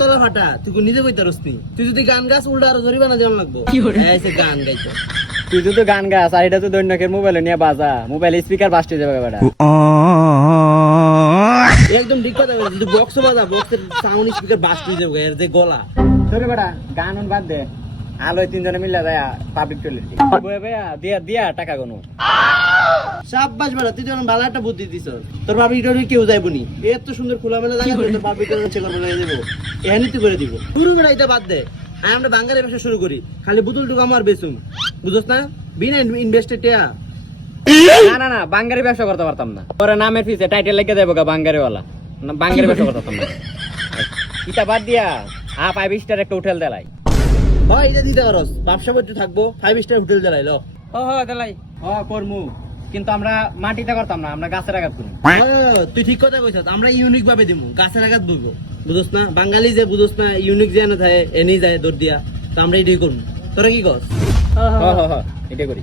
তলা ফাটা তুই নিজে কইতে রসনি তুই যদি গান গাছ উল্টা আরো জরিমানা দেওয়ান লাগবো এসে গান গাইতে তুই তো গান গাছ আর এটা তো দৈন্যকের মোবাইলে নিয়ে বাজা মোবাইল স্পিকার বাজতে যাবে বেটা একদম ঠিক কথা বলছিস তুই বক্স বাজা বক্সের সাউন্ড স্পিকার বাজতে যাবে এর যে গলা সরে বেটা গান বাদ দে আলোয় তিনজনে মিলে যায় পাবলিক টয়লেট দিয়া দিয়া টাকা কোনো সাব্বাস বেটা তুই যখন ভালো একটা বুদ্ধি দিছ তোর বাবি ইটারে কেউ যাইব নি এত সুন্দর খোলামেলা জায়গা তোর বাবি ইটারে চেক করে লাগিয়ে দেবো এখানে তুই করে দিব পুরো বেটা এটা বাদ দে আমরা বাঙ্গালি ব্যবসা শুরু করি খালি বুতুল টুকু আমার বেচুম বুঝছ না বিনা ইনভেস্টেড টিয়া না না না বাঙ্গারি ব্যবসা করতে পারতাম না পরে নামের পিছে টাইটেল লিখে দেবো গা বাঙ্গারিওয়ালা না বাঙ্গারি ব্যবসা করতে পারতাম না ইটা বাদ দিয়া 5 স্টার একটা হোটেল দেলাই ভাই এটা দিতে পারস ব্যবসা করতে থাকবো 5 স্টার হোটেল জ্বালাই ল দেলাই করমু কিন্তু আমরা মাটিতে করতাম না আমরা গাছের আঘাত করি তুই ঠিক কথা কইছস আমরা ইউনিক ভাবে দিমু গাছের আঘাত বলবো বুঝছ না বাঙালি যে বুঝছ না ইউনিক যে না থাকে এনি যায় দৌড় দিয়া তো আমরা এটাই করব তোরা কি কস এটা করি